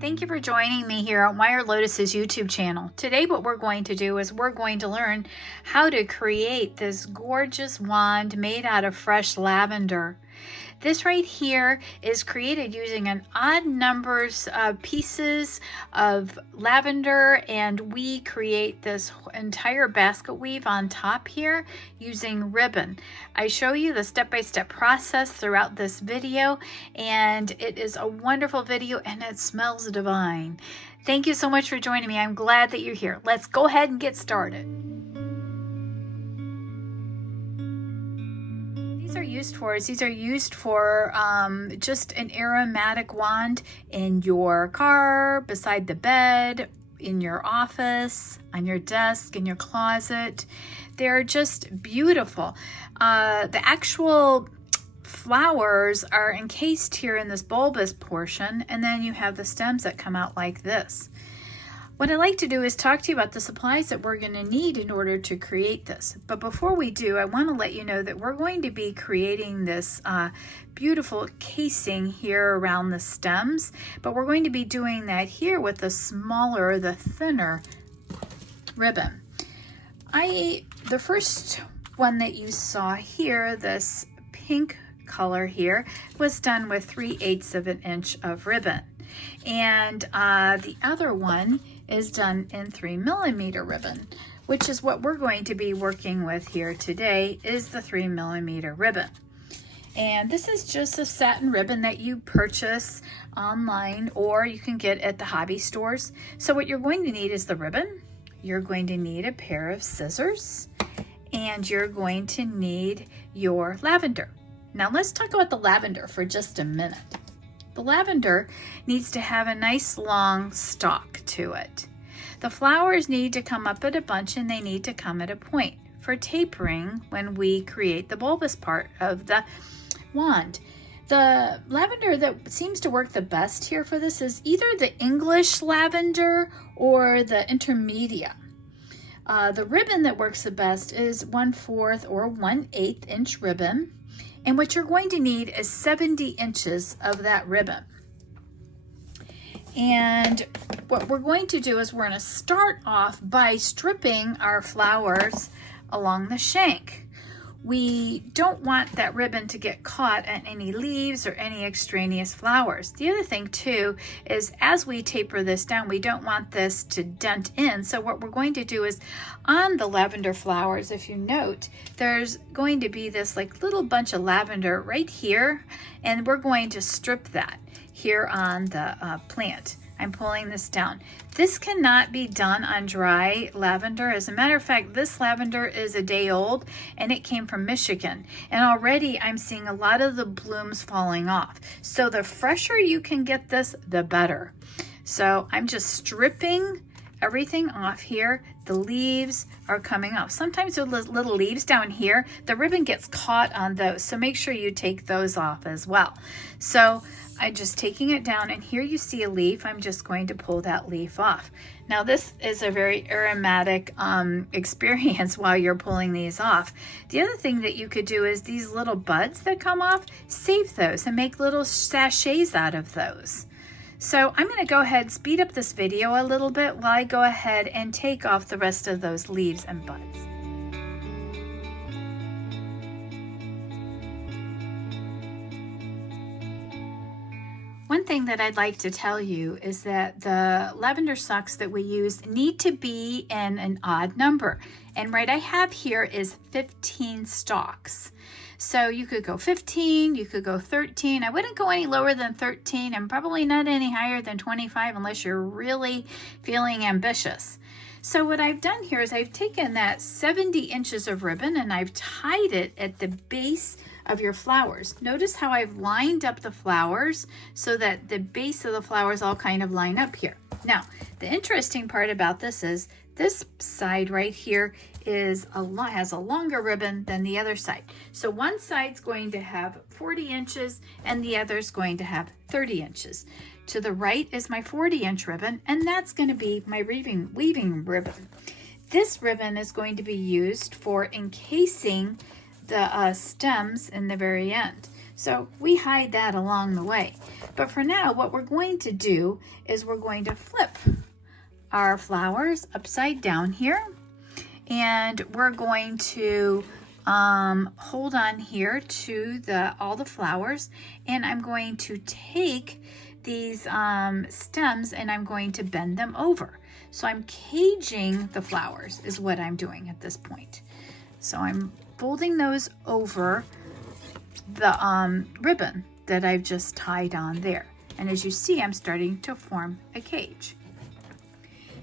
Thank you for joining me here on Wire Lotus's YouTube channel. Today what we're going to do is we're going to learn how to create this gorgeous wand made out of fresh lavender. This right here is created using an odd numbers pieces of lavender, and we create this entire basket weave on top here using ribbon. I show you the step-by-step process throughout this video, and it is a wonderful video and it smells divine. Thank you so much for joining me. I'm glad that you're here. Let's go ahead and get started. These are used for just an aromatic wand in your car, beside the bed, in your office, on your desk, in your closet. They're just beautiful. The actual flowers are encased here in this bulbous portion, and then you have the stems that come out like this. What I'd like to do is talk to you about the supplies that we're going to need in order to create this. But before we do, I want to let you know that we're going to be creating this beautiful casing here around the stems, but we're going to be doing that here with the smaller, the thinner ribbon. The first one that you saw here, this pink color here, was done with 3/8 of an inch of ribbon. And the other one is done in 3mm ribbon, which is what we're going to be working with here today, is the 3mm ribbon. And this is just a satin ribbon that you purchase online, or you can get at the hobby stores. So what you're going to need is the ribbon, you're going to need a pair of scissors, and you're going to need your lavender. Now let's talk about the lavender for just a minute. The lavender needs to have a nice long stalk to it. The flowers need to come up at a bunch, and they need to come at a point for tapering when we create the bulbous part of the wand. The lavender that seems to work the best here for this is either the English lavender or the intermedia. The ribbon that works the best is 1/4 or 1/8 inch ribbon. And what you're going to need is 70 inches of that ribbon. And what we're going to do is we're going to start off by stripping our flowers along the shank. We don't want that ribbon to get caught on any leaves or any extraneous flowers. The other thing too is, as we taper this down, we don't want this to dent in. So what we're going to do is, on the lavender flowers, if you note, there's going to be this like little bunch of lavender right here, and we're going to strip that here on the plant. I'm pulling this down. This cannot be done on dry lavender. As a matter of fact, this lavender is a day old, and it came from Michigan. And already I'm seeing a lot of the blooms falling off. So the fresher you can get this, the better. So I'm just stripping everything off here. The leaves are coming off. Sometimes with little leaves down here, the ribbon gets caught on those. So make sure you take those off as well. So I'm just taking it down, and here you see a leaf. I'm just going to pull that leaf off. Now this is a very aromatic experience while you're pulling these off. The other thing that you could do is these little buds that come off, save those and make little sachets out of those. So I'm going to go ahead and speed up this video a little bit while I go ahead and take off the rest of those leaves and buds. One thing that I'd like to tell you is that the lavender stalks that we use need to be in an odd number. And right I have here is 15 stalks. So you could go 15, you could go 13. I wouldn't go any lower than 13, and probably not any higher than 25 unless you're really feeling ambitious. So what I've done here is I've taken that 70 inches of ribbon and I've tied it at the base of your flowers. Notice how I've lined up the flowers so that the base of the flowers all kind of line up here. Now, the interesting part about this is this side right here has a longer ribbon than the other side. So one side's going to have 40 inches and the other's going to have 30 inches. To the right is my 40-inch ribbon, and that's going to be my weaving ribbon. This ribbon is going to be used for encasing the stems in the very end. So we hide that along the way. But for now, what we're going to do is we're going to flip our flowers upside down here. And we're going to hold on here to all the flowers. And I'm going to take these stems and I'm going to bend them over. So I'm caging the flowers is what I'm doing at this point. So I'm folding those over the ribbon that I've just tied on there. And as you see, I'm starting to form a cage.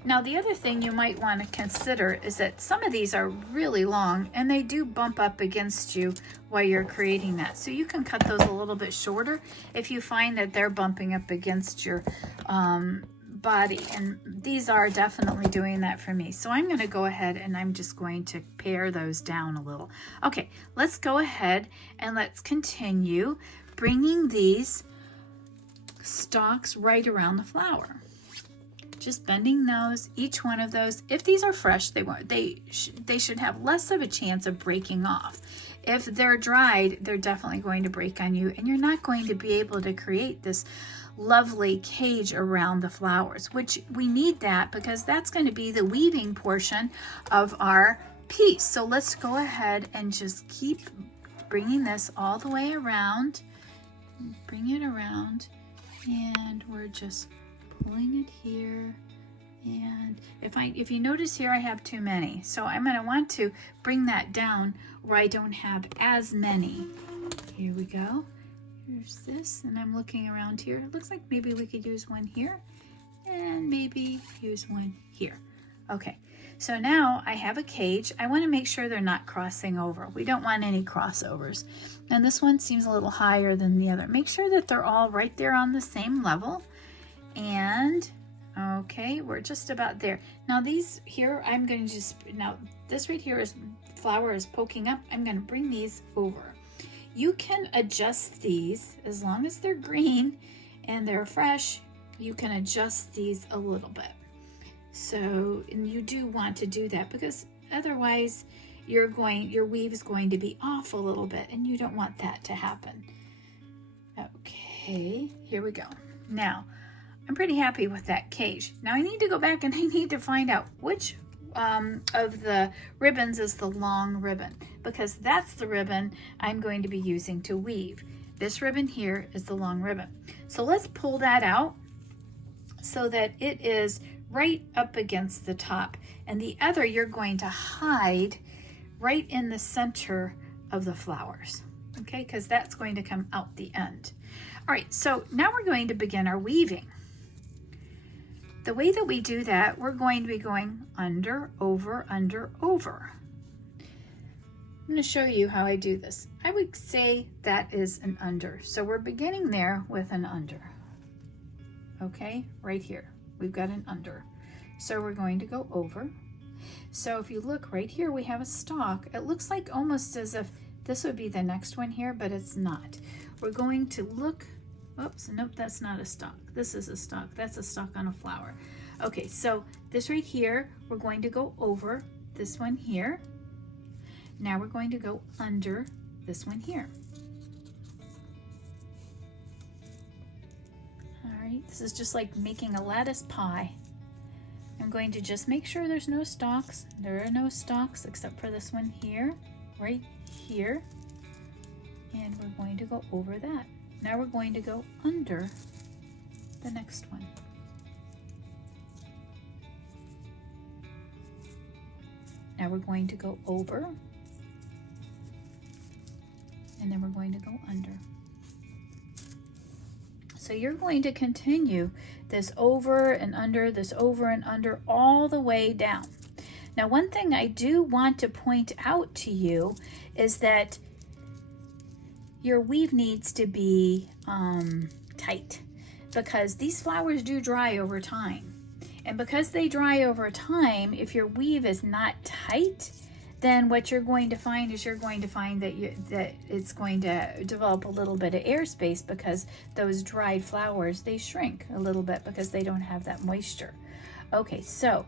Now, the other thing you might want to consider is that some of these are really long and they do bump up against you while you're creating that. So you can cut those a little bit shorter if you find that they're bumping up against your body. And these are definitely doing that for me. So I'm going to go ahead and I'm just going to pare those down a little. Okay, let's go ahead and let's continue bringing these stalks right around the flower. Just bending those, each one of those. If these are fresh, they should have less of a chance of breaking off. If they're dried, they're definitely going to break on you, and you're not going to be able to create this lovely cage around the flowers, which we need that because that's going to be the weaving portion of our piece. So let's go ahead and just keep bringing this all the way around. Bring it around, and we're just pulling it here. And if you notice here, I have too many, so I'm going to want to bring that down where I don't have as many. Here we go. Here's this, and I'm looking around here. It looks like maybe we could use one here and maybe use one here. Okay, so now I have a cage. I want to make sure they're not crossing over. We don't want any crossovers. And this one seems a little higher than the other. Make sure that they're all right there on the same level. And okay, we're just about there. Now these here, I'm going to now this right here is flower is poking up. I'm going to bring these over. You can adjust these as long as they're green and they're fresh. You can adjust these a little bit. So, and you do want to do that because otherwise your weave is going to be off a little bit, and you don't want that to happen. Okay, here we go. Now, I'm pretty happy with that cage. Now I need to go back and I need to find out which of the ribbons is the long ribbon, because that's the ribbon I'm going to be using to weave. This ribbon here is the long ribbon. So let's pull that out so that it is right up against the top, and the other you're going to hide right in the center of the flowers, okay, because that's going to come out the end. All right, so now we're going to begin our weaving. The way that we do that, we're going to be going under, over, under, over. I'm going to show you how I do this. I would say that is an under. So we're beginning there with an under. Okay, right here, we've got an under. So we're going to go over. So if you look right here, we have a stalk. It looks like almost as if this would be the next one here, but it's not. We're going to look. Oops, nope, that's not a stalk. This is a stalk. That's a stalk on a flower. Okay, so this right here, we're going to go over this one here. Now we're going to go under this one here. All right, this is just like making a lattice pie. I'm going to just make sure there's no stalks. There are no stalks except for this one here, right here. And we're going to go over that. Now we're going to go under the next one. Now we're going to go over, and then we're going to go under. So you're going to continue this over and under, this over and under, all the way down. Now, one thing I do want to point out to you is that your weave needs to be tight, because these flowers do dry over time. And because they dry over time, if your weave is not tight, then what you're going to find is you're going to find that it's going to develop a little bit of airspace, because those dried flowers, they shrink a little bit because they don't have that moisture. Okay, so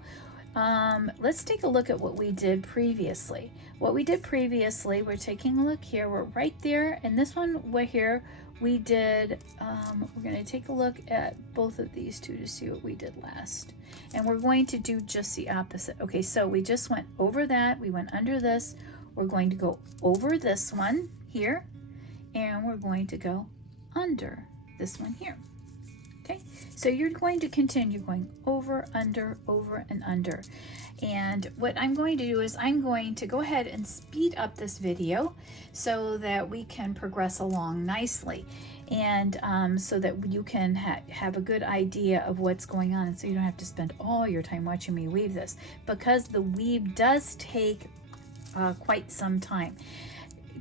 Let's take a look at what we did previously. What we did previously, we're taking a look here, we're right there, and this one we're here, we did, we're going to take a look at both of these two to see what we did last. And we're going to do just the opposite. Okay, so we just went over that, we went under this, we're going to go over this one here, and we're going to go under this one here. Okay, so you're going to continue going over, under, over, and under. And what I'm going to do is I'm going to go ahead and speed up this video so that we can progress along nicely, and so that you can have a good idea of what's going on, and so you don't have to spend all your time watching me weave this, because the weave does take quite some time.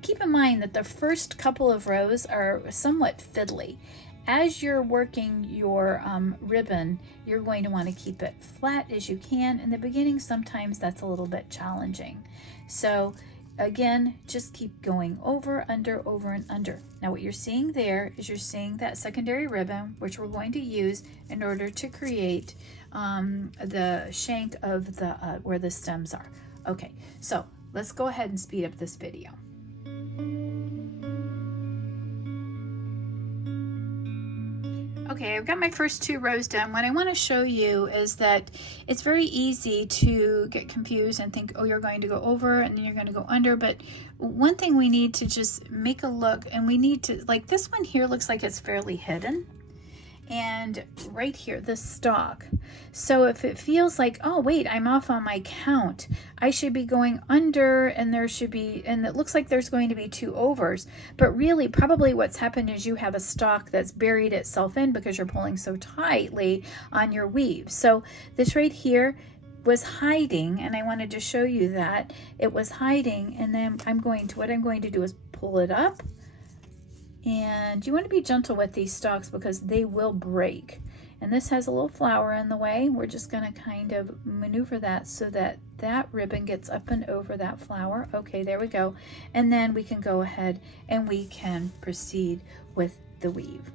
Keep in mind that the first couple of rows are somewhat fiddly. As you're working your ribbon, you're going to want to keep it flat as you can. In the beginning, sometimes that's a little bit challenging. So again, just keep going over, under, over, and under. Now what you're seeing there is you're seeing that secondary ribbon, which we're going to use in order to create the shank of the where the stems are. Okay, so let's go ahead and speed up this video. Okay, I've got my first two rows done. What I want to show you is that it's very easy to get confused and think, oh, you're going to go over and then you're going to go under. But one thing we need to just make a look, and we need to, like this one here looks like it's fairly hidden. And right here, the stalk. So if it feels like, oh wait, I'm off on my count, I should be going under, and there should be, and it looks like there's going to be two overs, but really probably what's happened is you have a stalk that's buried itself in because you're pulling so tightly on your weave. So this right here was hiding, and I wanted to show you that it was hiding, and then what I'm going to do is pull it up. And you want to be gentle with these stalks because they will break. And this has a little flower in the way. We're just going to kind of maneuver that so that that ribbon gets up and over that flower. Okay, there we go. And then we can go ahead and we can proceed with the weave.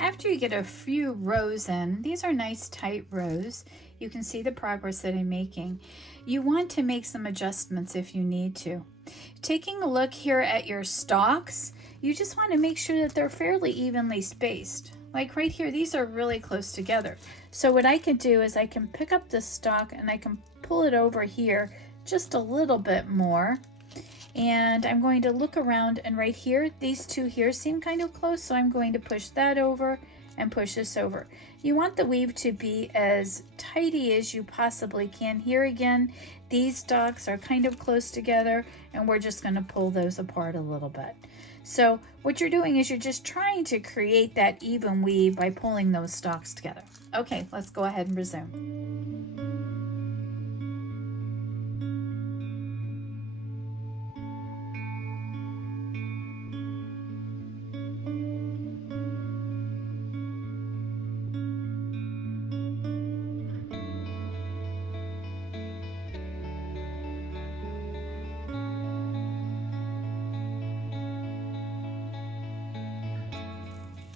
After you get a few rows in, these are nice tight rows. You can see the progress that I'm making. You want to make some adjustments if you need to. Taking a look here at your stalks, you just want to make sure that they're fairly evenly spaced. Like right here, these are really close together. So what I can do is I can pick up this stalk and I can pull it over here just a little bit more. And I'm going to look around, and right here, these two here seem kind of close, so I'm going to push that over and push this over. You want the weave to be as tidy as you possibly can. Here again, these stalks are kind of close together, and we're just going to pull those apart a little bit. So what you're doing is you're just trying to create that even weave by pulling those stalks together. Okay, let's go ahead and resume.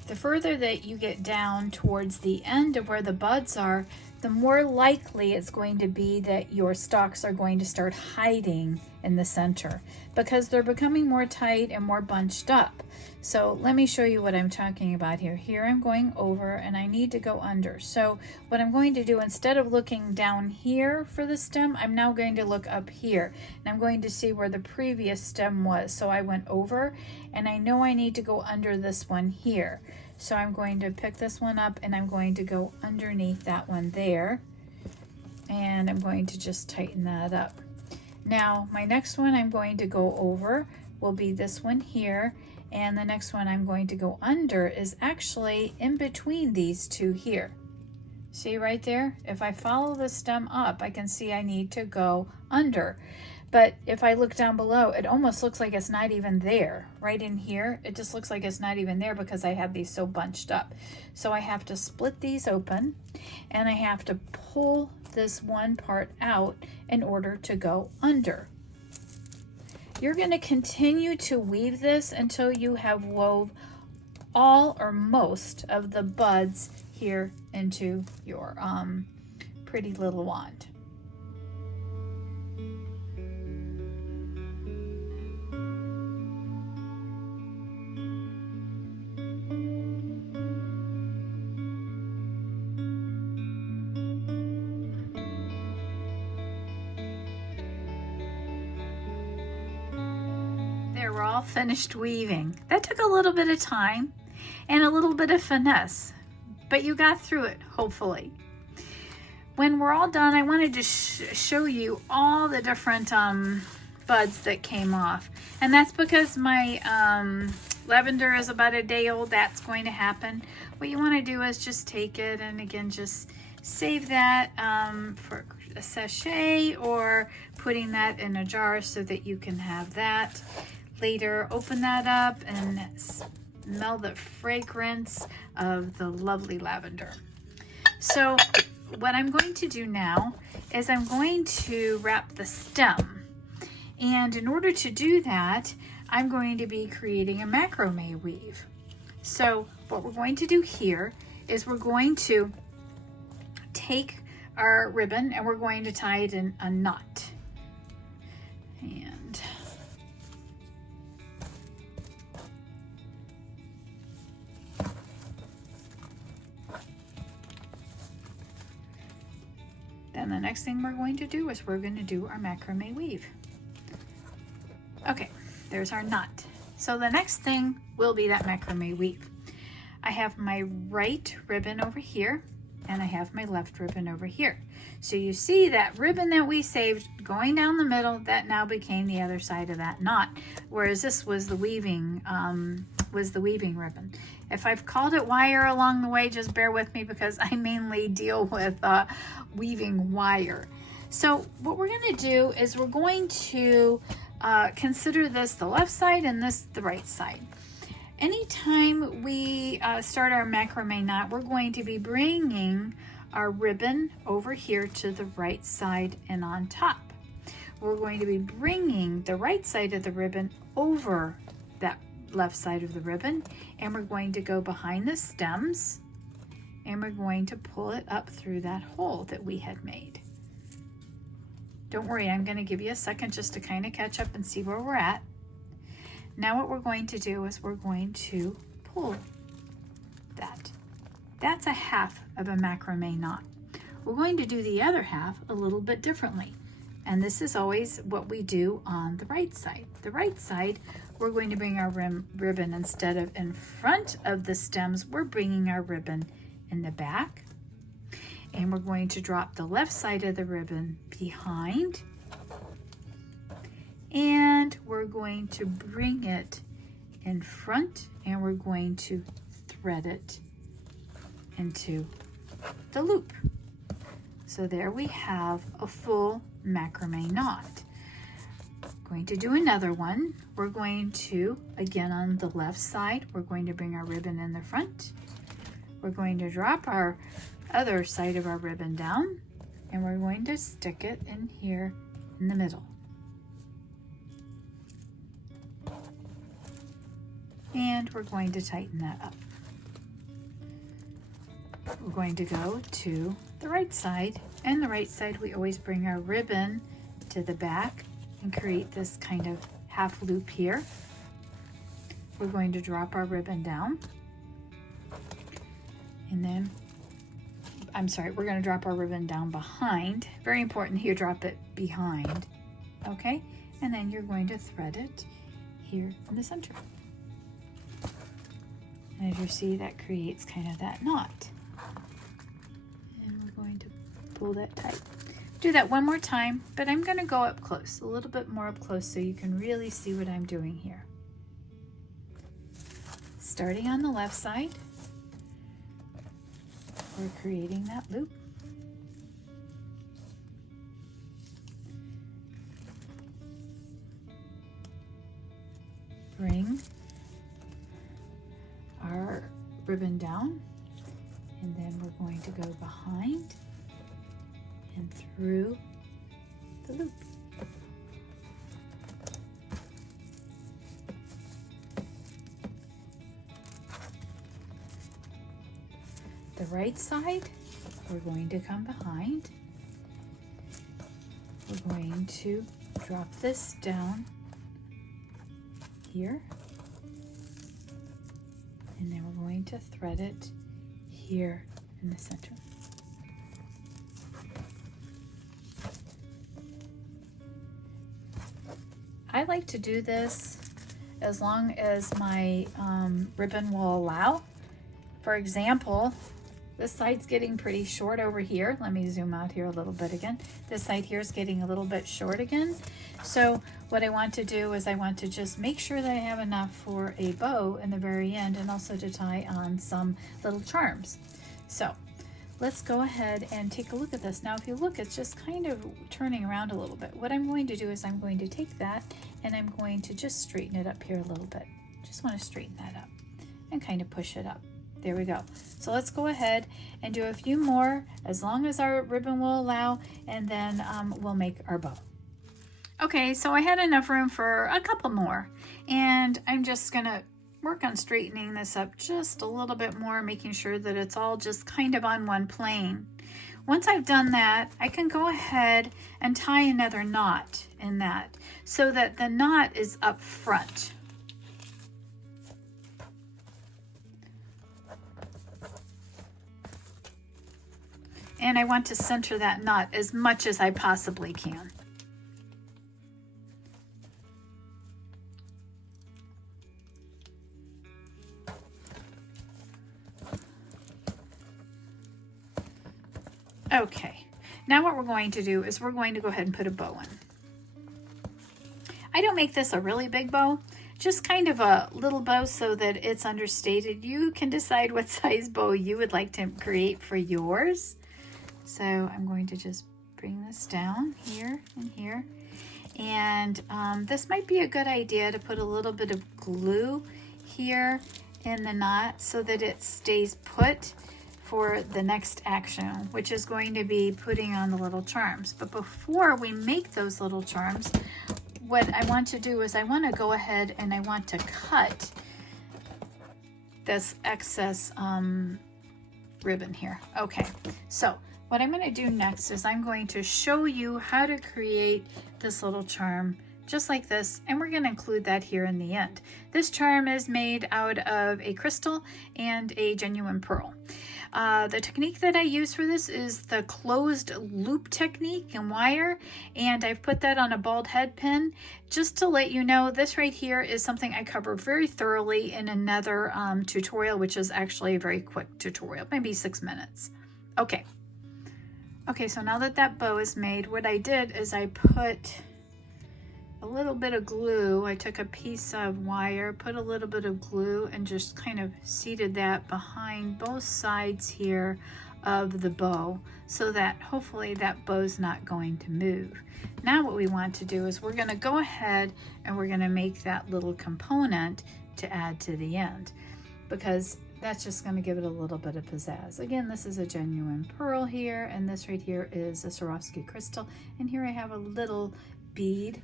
The further that you get down towards the end of where the buds are, the more likely it's going to be that your stalks are going to start hiding in the center because they're becoming more tight and more bunched up. So let me show you what I'm talking about here. Here I'm going over and I need to go under. So what I'm going to do, instead of looking down here for the stem, I'm now going to look up here. And I'm going to see where the previous stem was. So I went over and I know I need to go under this one here. So I'm going to pick this one up and I'm going to go underneath that one there. And I'm going to just tighten that up. Now my next one I'm going to go over will be this one here. And the next one I'm going to go under is actually in between these two here. See right there? If I follow the stem up, I can see I need to go under. But if I look down below, it almost looks like it's not even there. Right in here, it just looks like it's not even there because I have these so bunched up. So I have to split these open, and I have to pull this one part out in order to go under. You're going to continue to weave this until you have wove all or most of the buds here into your pretty little wand. There, we're all finished weaving. That took a little bit of time and a little bit of finesse, but you got through it, hopefully. When we're all done, I wanted to show you all the different buds that came off. And that's because my lavender is about a day old. That's going to happen. What you want to do is just take it and again, just save that for a sachet or putting that in a jar so that you can have that later. Open that up and smell the fragrance of the lovely lavender. So what I'm going to do now is I'm going to wrap the stem. And in order to do that, I'm going to be creating a macrame weave. So what we're going to do here is we're going to take our ribbon and we're going to tie it in a knot. And then the next thing we're going to do is we're going to do our macrame weave. Okay, there's our knot. So the next thing will be that macrame weave. I have my right ribbon over here and I have my left ribbon over here. So you see that ribbon that we saved going down the middle, that now became the other side of that knot, whereas this was the weaving ribbon. If I've called it wire along the way, just bear with me because I mainly deal with weaving wire. So what we're going to do is we're going to consider this the left side and this the right side. Anytime we start our macrame knot, we're going to be bringing our ribbon over here to the right side and on top. We're going to be bringing the right side of the ribbon over that left side of the ribbon, and we're going to go behind the stems and we're going to pull it up through that hole that we had made. Don't worry, I'm going to give you a second just to kind of catch up and see where we're at. Now what we're going to do is we're going to pull that. That's a half of a macrame knot. We're going to do the other half a little bit differently. And this is always what we do on the right side. The right side, we're going to bring our ribbon instead of in front of the stems, we're bringing our ribbon in the back. And we're going to drop the left side of the ribbon behind. And we're going to bring it in front and we're going to thread it into the loop. So there we have a full macrame knot. Going to do another one. We're going to, again on the left side, we're going to bring our ribbon in the front. We're going to drop our other side of our ribbon down and we're going to stick it in here in the middle. And we're going to tighten that up. We're going to go to the right side, and the right side we always bring our ribbon to the back and create this kind of half loop here. We're going to drop our ribbon down, and then we're going to drop our ribbon down behind. Very important here, drop it behind. Okay, and then you're going to thread it here in the center. And as you see, that creates kind of that knot. And we're going to pull that tight. Do that one more time, but I'm going to go up close, a little bit more up close so you can really see what I'm doing here. Starting on the left side, we're creating that loop. Bring our ribbon down, and then we're going to go behind and through the loop. The right side, we're going to come behind. We're going to drop this down here, and then we're going to thread it here in the center. I like to do this as long as my ribbon will allow. For example, this side's getting pretty short over here. Let me zoom out here a little bit again. This side here is getting a little bit short again. So what I want to do is I want to just make sure that I have enough for a bow in the very end, and also to tie on some little charms. So let's go ahead and take a look at this. Now, if you look, it's just kind of turning around a little bit. What I'm going to do is I'm going to take that and I'm going to just straighten it up here a little bit. Just want to straighten that up and kind of push it up. There we go. So let's go ahead and do a few more, as long as our ribbon will allow, and then we'll make our bow. Okay, so I had enough room for a couple more, and I'm just gonna work on straightening this up just a little bit more, making sure that it's all just kind of on one plane. Once I've done that, I can go ahead and tie another knot in that, so that the knot is up front. And I want to center that knot as much as I possibly can. Okay, now what we're going to do is we're going to go ahead and put a bow in. I don't make this a really big bow, just kind of a little bow so that it's understated. You can decide what size bow you would like to create for yours. So I'm going to just bring this down here and here. And this might be a good idea to put a little bit of glue here in the knot so that it stays put for the next action, which is going to be putting on the little charms. But before we make those little charms, what I want to do is I want to go ahead and I want to cut this excess ribbon here. Okay, so what I'm going to do next is I'm going to show you how to create this little charm just like this, and we're going to include that here in the end. This charm is made out of a crystal and a genuine pearl. The technique that I use for this is the closed loop technique and wire, and I've put that on a bald head pin. Just to let you know, this right here is something I cover very thoroughly in another tutorial, which is actually a very quick tutorial, maybe 6 minutes. Okay, so now that that bow is made, what I did is I put a little bit of glue. I took a piece of wire, put a little bit of glue, and just kind of seated that behind both sides here of the bow so that hopefully that bow's not going to move. Now what we want to do is we're going to go ahead and we're going to make that little component to add to the end, because that's just going to give it a little bit of pizzazz. Again, this is a genuine pearl here, and this right here is a Swarovski crystal, and here I have a little bead.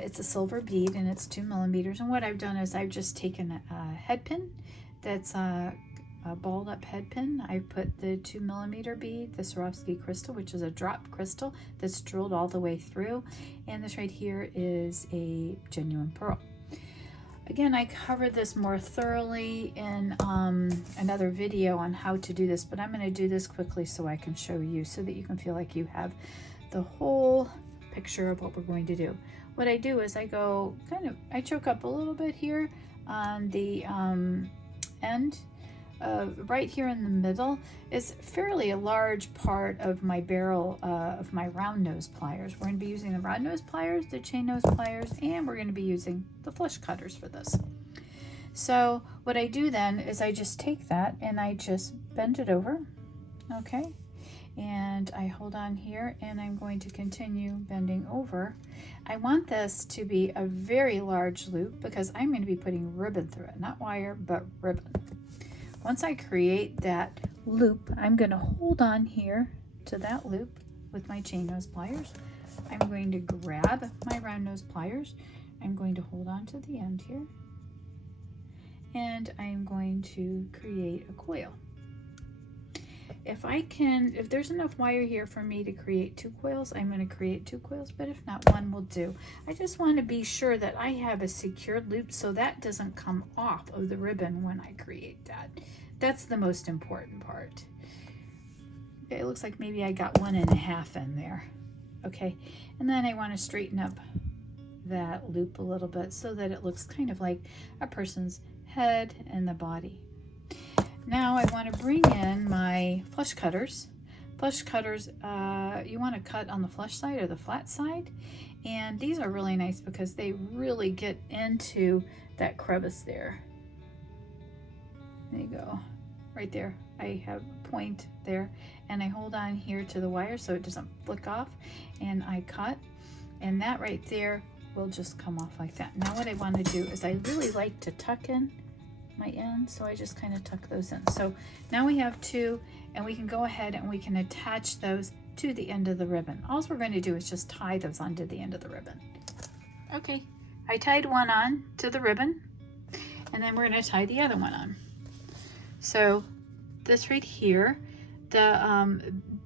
It's a silver bead and it's 2 millimeters, and what I've done is I've just taken a head pin that's a balled up head pin. I put the 2 millimeter bead, the Swarovski crystal, which is a drop crystal that's drilled all the way through, and this right here is a genuine pearl. Again, I covered this more thoroughly in another video on how to do this, but I'm going to do this quickly so I can show you, so that you can feel like you have the whole picture of what we're going to do. What I do is I go I choke up a little bit here on the end. Right here in the middle is fairly a large part of my barrel of my round nose pliers. We're going to be using the round nose pliers, the chain nose pliers, and we're going to be using the flush cutters for this. So what I do then is I just take that and I just bend it over okay? And I hold on here and I'm going to continue bending over. I want this to be a very large loop because I'm going to be putting ribbon through it, not wire, but ribbon. Once I create that loop, I'm going to hold on here to that loop with my chain nose pliers. I'm going to grab my round nose pliers. I'm going to hold on to the end here. And I'm going to create a coil. If there's enough wire here for me to create 2 coils, I'm going to create 2 coils, but if not, 1 will do. I just want to be sure that I have a secured loop so that doesn't come off of the ribbon when I create that. That's the most important part. Okay, it looks like maybe I got 1 1/2 in there. Okay, and then I want to straighten up that loop a little bit so that it looks kind of like a person's head and the body. Now I want to bring in my flush cutters. Flush cutters, you want to cut on the flush side or the flat side. And these are really nice because they really get into that crevice there. There you go, right there. I have a point there and I hold on here to the wire so it doesn't flick off, and I cut, and that right there will just come off like that. Now what I want to do is I really like to tuck in my end, so I just kind of tuck those in. So now we have 2, and we can go ahead and we can attach those to the end of the ribbon. All we're going to do is just tie those onto the end of the ribbon. Okay, I tied one on to the ribbon, and then we're going to tie the other one on. So this right here,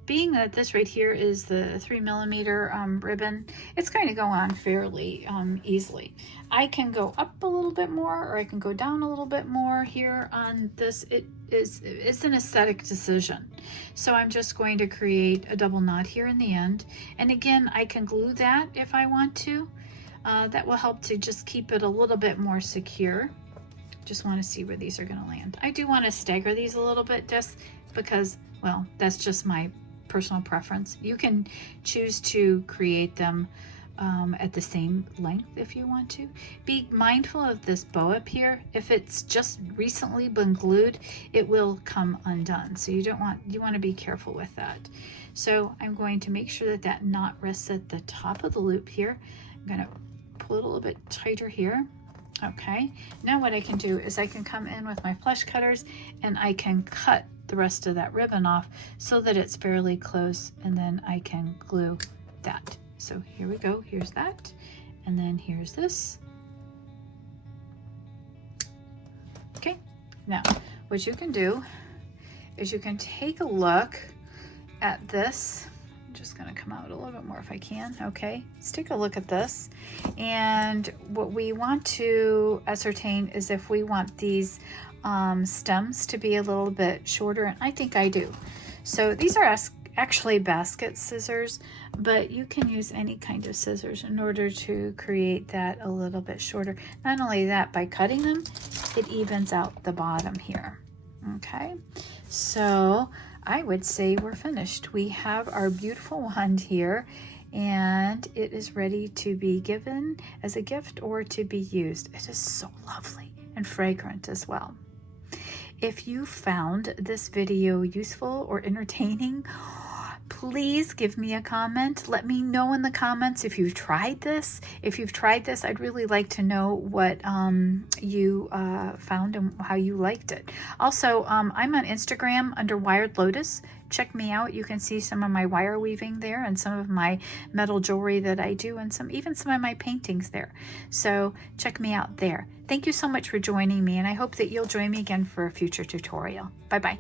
being that this right here is the 3mm ribbon, it's going to go on fairly easily. I can go up a little bit more, or I can go down a little bit more here on this. It's an aesthetic decision. So I'm just going to create a double knot here in the end. And again, I can glue that if I want to. That will help to just keep it a little bit more secure. Just want to see where these are going to land. I do want to stagger these a little bit just because, well, that's just my personal preference. You can choose to create them at the same length if you want to. Be mindful of this bow up here. If it's just recently been glued, it will come undone. So you want to be careful with that. So I'm going to make sure that that knot rests at the top of the loop here. I'm going to pull it a little bit tighter here. Okay, now what I can do is I can come in with my flush cutters and I can cut the rest of that ribbon off so that it's fairly close, and then I can glue that. So here we go, here's that, and then here's this. Okay, now what you can do is you can take a look at this. I'm just going to come out a little bit more if I can. Okay, let's take a look at this, and what we want to ascertain is if we want these stems to be a little bit shorter, and I think I do. So these are actually basket scissors, but you can use any kind of scissors in order to create that a little bit shorter. Not only that, by cutting them, it evens out the bottom here. Okay, so I would say we're finished. We have our beautiful wand here, and it is ready to be given as a gift or to be used. It is so lovely and fragrant as well. If you found this video useful or entertaining, please give me a comment. Let me know in the comments if you've tried this. If you've tried this, I'd really like to know what you found and how you liked it. Also, I'm on Instagram under Wired Lotus. Check me out. You can see some of my wire weaving there and some of my metal jewelry that I do, and even some of my paintings there. So check me out there. Thank you so much for joining me, and I hope that you'll join me again for a future tutorial. Bye-bye.